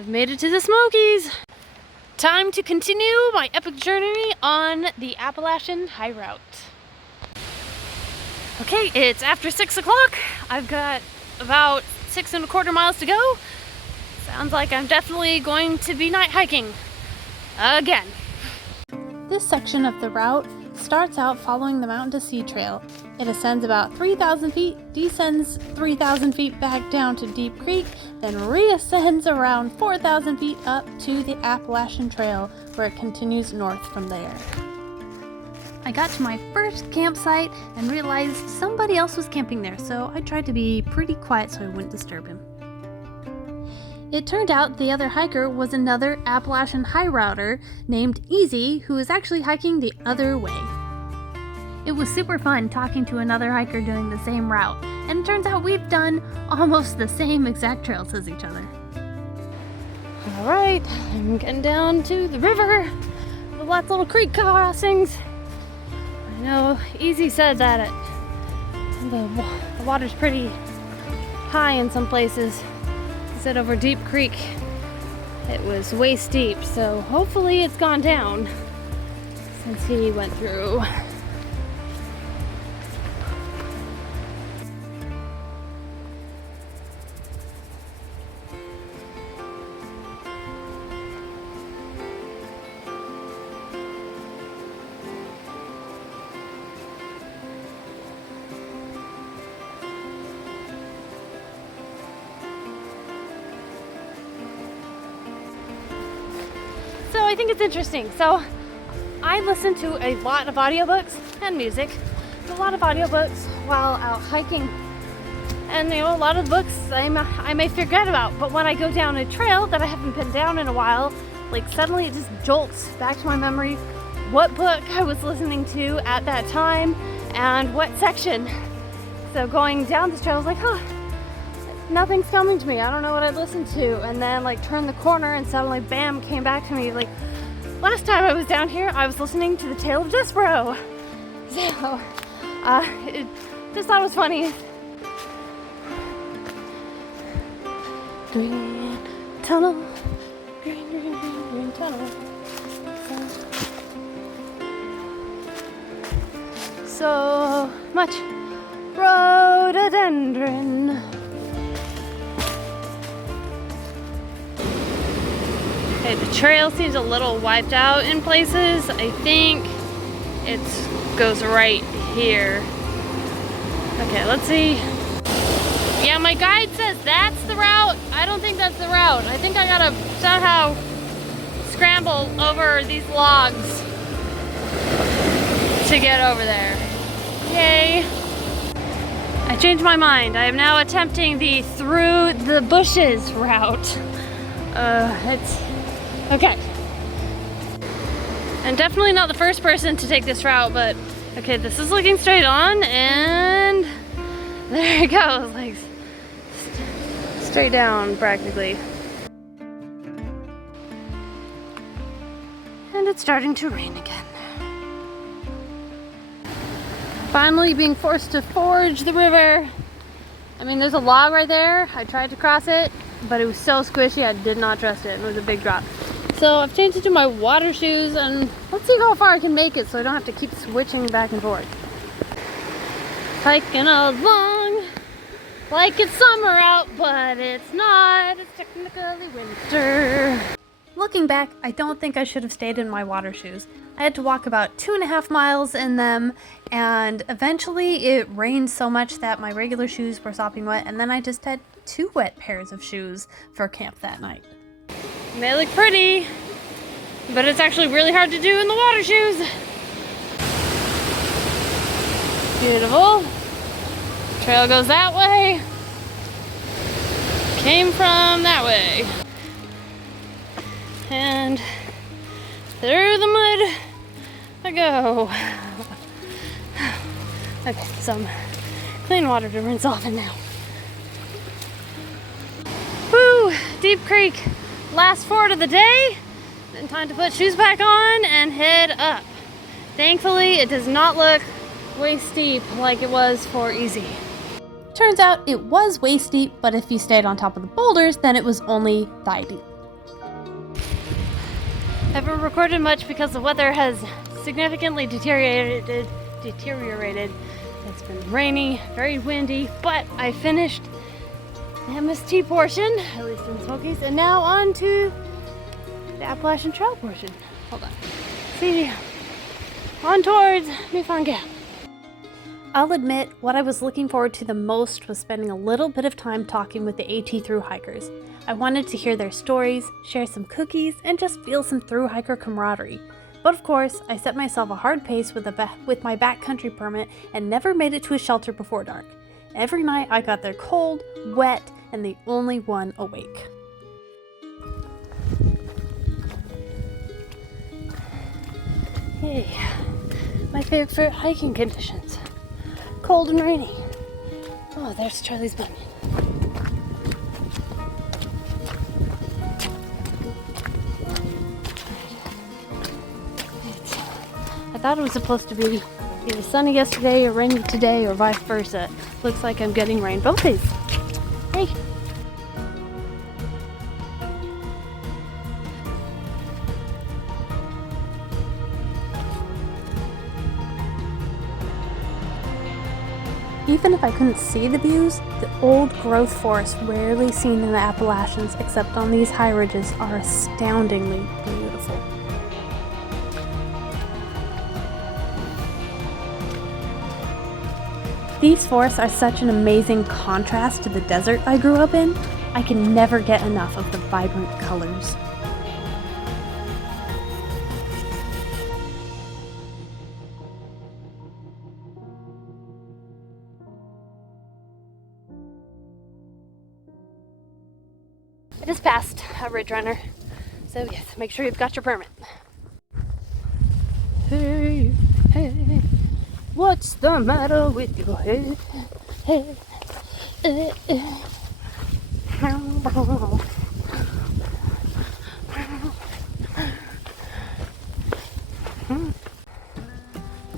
I've made it to the Smokies. Time to continue my epic journey on the Appalachian High Route. Okay, it's after 6 o'clock. I've got about 6¼ miles to go. Sounds like I'm definitely going to be night hiking again. This section of the route starts out following the Mountain to Sea Trail. It ascends about 3,000 feet, descends 3,000 feet back down to Deep Creek, then reascends around 4,000 feet up to the Appalachian Trail, where it continues north from there. I got to my first campsite and realized somebody else was camping there, so I tried to be pretty quiet so I wouldn't disturb him. It turned out the other hiker was another Appalachian high router named Easy, who was actually hiking the other way. It was super fun talking to another hiker doing the same route, and it turns out we've done almost the same exact trails as each other. Alright, I'm getting down to the river with lots of little creek crossings. I know Easy said that the water's pretty high in some places. He said over Deep Creek it was waist deep, so hopefully it's gone down since he went through. I think it's interesting. So I listen to a lot of audiobooks and music, a lot of audiobooks while out hiking. And a lot of the books I may forget about, but when I go down a trail that I haven't been down in a while, like suddenly it just jolts back to my memory what book I was listening to at that time and what section. So going down this trail, I was like, oh, nothing's coming to me. I don't know what I listened to. And then like turned the corner and suddenly bam, came back to me. Like last time I was down here, I was listening to the Tale of Despero. So just thought it was funny. Green tunnel, green tunnel. So much rhododendron. Okay, the trail seems a little wiped out in places. I think it goes right here. Okay, let's see. Yeah, my guide says that's the route. I don't think that's the route. I think I gotta somehow scramble over these logs to get over there. Yay. I changed my mind. I am now attempting the through the bushes route. It's okay. I'm definitely not the first person to take this route, but okay, this is looking straight on, and there it goes, like straight down practically. And it's starting to rain again. Finally being forced to forge the river. I mean, there's a log right there. I tried to cross it, but it was so squishy I did not trust it. It was a big drop. So I've changed it to my water shoes, and let's see how far I can make it so I don't have to keep switching back and forth. Hiking along like it's summer out, but it's not. It's technically winter. Looking back, I don't think I should have stayed in my water shoes. I had to walk about 2.5 miles in them, and eventually it rained so much that my regular shoes were sopping wet, and then I just had 2 wet pairs of shoes for camp that night. They look pretty, but it's actually really hard to do in the water shoes. Beautiful. Trail goes that way. Came from that way. And through the mud I go. Okay, some clean water to rinse off in now. Woo! Deep Creek. Last ford of the day. Then time to put shoes back on and head up. Thankfully, it does not look waist deep like it was for Easy. Turns out it was waist deep, but if you stayed on top of the boulders, then it was only thigh deep. Haven't recorded much because the weather has significantly deteriorated. It's been rainy, very windy, but I finished the MST portion, at least in Smokies, and now on to the Appalachian Trail portion. Hold on. See, on towards Newfound Gap. I'll admit, what I was looking forward to the most was spending a little bit of time talking with the AT thru hikers. I wanted to hear their stories, share some cookies, and just feel some thru hiker camaraderie. But of course, I set myself a hard pace with my backcountry permit and never made it to a shelter before dark. Every night I got there cold, wet, and the only one awake. Hey, my favorite hiking conditions. Cold and rainy. Oh, there's Charlie's Bunyan. I thought it was supposed to be either sunny yesterday or rainy today or vice versa. Looks like I'm getting rain both days. Hey. Even if I couldn't see the views, the old growth forests rarely seen in the Appalachians except on these high ridges are astoundingly beautiful. These forests are such an amazing contrast to the desert I grew up in. I can never get enough of the vibrant colors. I just passed a ridge runner, so yes, make sure you've got your permit. Hey, hey, what's the matter with your head? Hey,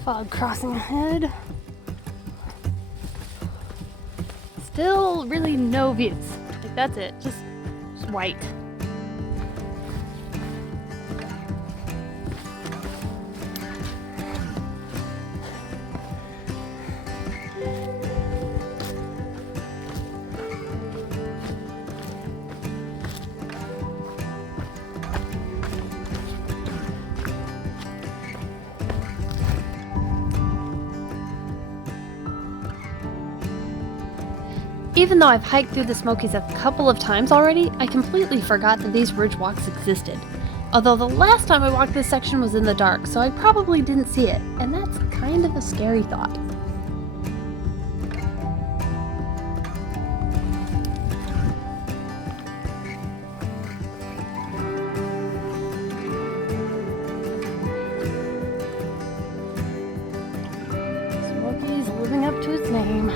Fog crossing ahead. Still really no views. Like, that's it. Just white. Even though I've hiked through the Smokies a couple of times already, I completely forgot that these ridge walks existed. Although the last time I walked this section was in the dark, so I probably didn't see it, and that's kind of a scary thought. Smokies living up to its name.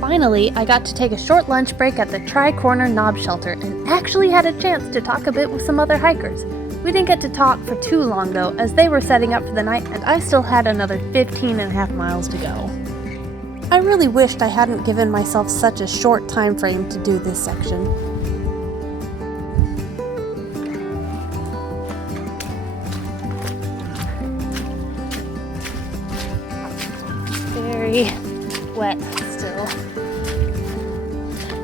Finally, I got to take a short lunch break at the Tri-Corner Knob Shelter and actually had a chance to talk a bit with some other hikers. We didn't get to talk for too long though, as they were setting up for the night and I still had another 15.5 miles to go. I really wished I hadn't given myself such a short time frame to do this section. Very wet still.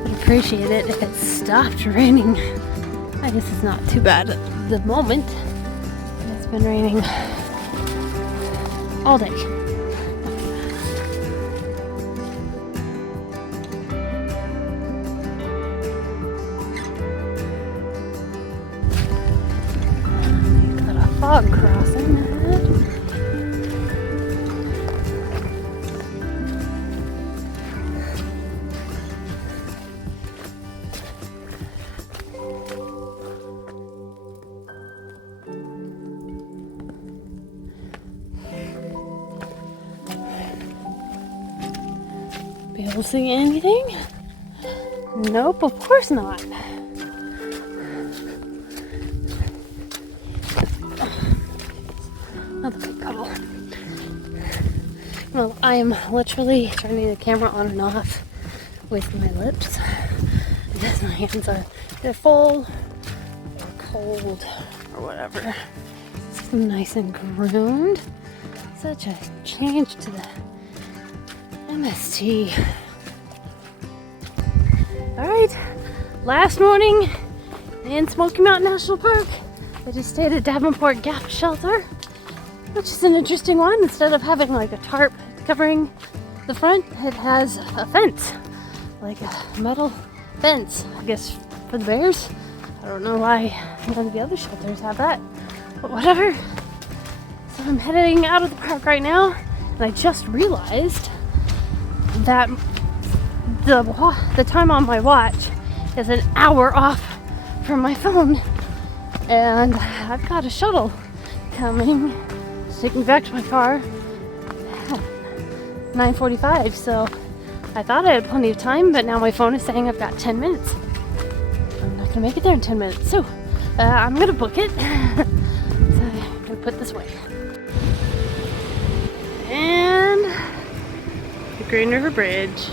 I'd appreciate it if it stopped raining. I guess it's not too bad at the moment. It's been raining all day. Got a fog crossing ahead. Be able to see anything? Nope, of course not. Another big puddle. Well, I am literally turning the camera on and off with my lips because my hands are either full or cold or whatever. It's nice and groomed. Such a change to the MST. Alright, last morning in Smoky Mountain National Park. I just stayed at Davenport Gap shelter, which is an interesting one. Instead of having like a tarp covering the front, it has a fence, like a metal fence, I guess for the bears. I don't know why none of the other shelters have that, but whatever. So I'm heading out of the park right now, and I just realized that the time on my watch is an hour off from my phone, and I've got a shuttle coming to take me back to my car at 9:45, so I thought I had plenty of time, but now my phone is saying I've got 10 minutes. I'm not gonna make it there in 10 minutes, so I'm gonna book it. So I'm gonna put this away. And the Green River Bridge.